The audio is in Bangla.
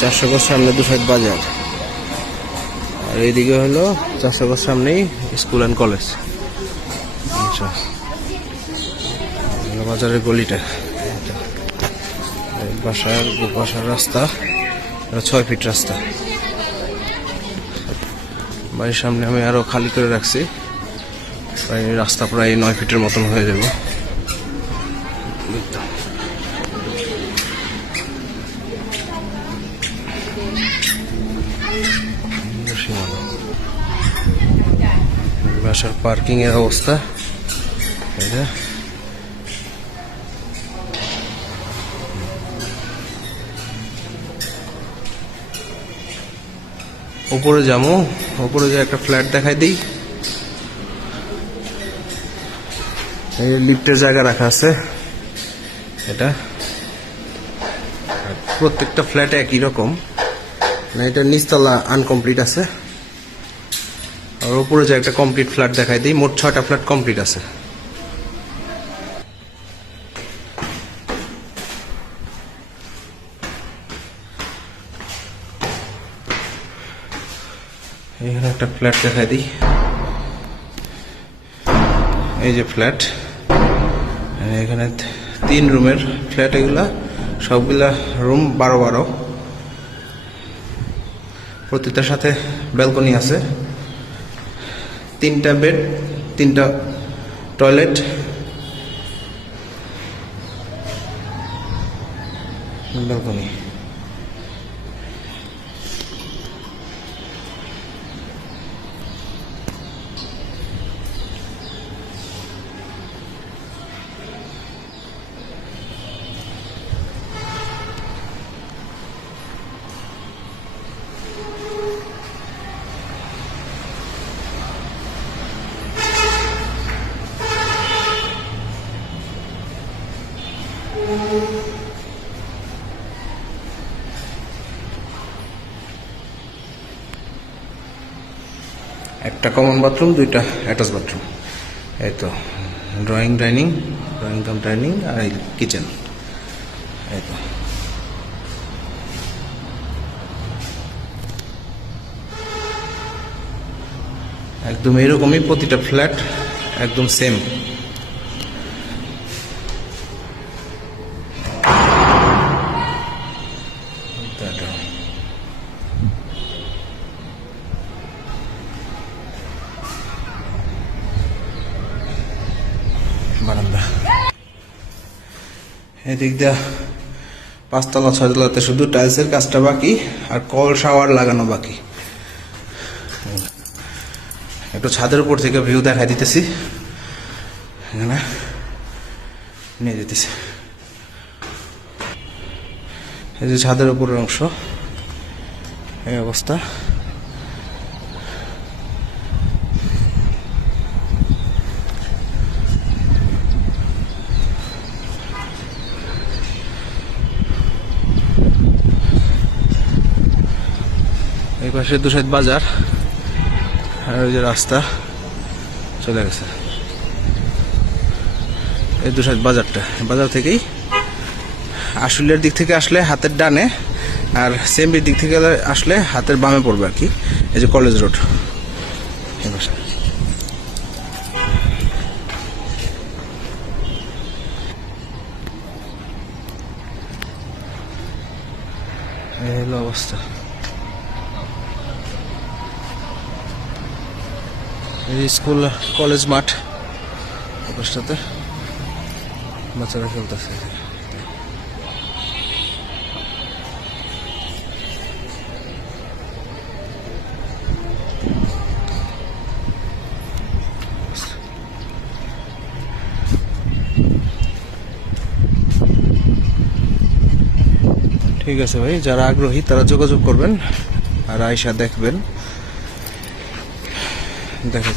400 গজ সামনে দুসাইড বাজার, আর এইদিকে হলো 400 গজ সামনেই স্কুল অ্যান্ড কলেজ। আচ্ছা, বাজারের গলিটা, বাসার রাস্তা 6 ফিট রাস্তা। বাড়ির সামনে আমি আরো খালি করে রাখছি, প্রায় রাস্তা প্রায় 9 ফিটের মতন হয়ে যাবে। বাসার পার্কিং এর অবস্থা এটা। উপরে যাবো, উপরে যে একটা ফ্ল্যাট দেখাই দিই। এই লিফটের জায়গা রাখা আছে এটা, প্রত্যেকটা ফ্ল্যাটে একই রকম, না এটা নিচতলা আনকমপ্লিট আছে, আর উপরে যে একটা কমপ্লিট ফ্ল্যাট দেখাই দিই। মোট 6টা ফ্ল্যাট কমপ্লিট আছে। এখানে একটা ফ্ল্যাট দেখাই দিই, এই যে ফ্ল্যাট, এখানে 3 রুমের ফ্ল্যাট, এগুলা সবগুলা রুম 12-12, প্রত্যেকটার সাথে ব্যালকনি আছে, 3টা বেড, 3টা টয়লেট, ব্যালকনি। একটা কমন বাথরুম, 2টা অ্যাটাচ বাথরুম। এই তো ড্রয়িং ডাইনিং আর কিচেন। এই তো একদম এরকমই প্রতিটা ফ্ল্যাট, একদম সেম। বারান্দা এদিক দিয়ে 5তলা 6তলাতে শুধু টাইলসের কাজটা বাকি, আর কল শাওয়ার লাগানো বাকি। একটু ছাদের উপর থেকে ভিউ দেখাই দিতেছি, এখানে নিয়ে যেতেছি। এই যে ছাদের উপরের অংশ, এই অবস্থা। এই পাশে 2 সাইড বাজার, আর ওই যে রাস্তা চলে গেছে। এই 2 সাইড বাজারটা, বাজার থেকেই আশুলিয়ার দিক থেকে আসলে হাতের ডানে, আর সেমবির দিক থেকে আসলে হাতের বামে পড়বে আর কি। এই যে কলেজ রোড, এই পাশে। এই হলো অবস্থা। স্কুল কলেজ মাঠ, অবস্থাতে বাচ্চারা খেলতেছে। ঠিক আছে ভাই, যারা আগ্রহী তারা যোগাযোগ করবেন আর আয়শা দেখবেন, দেখা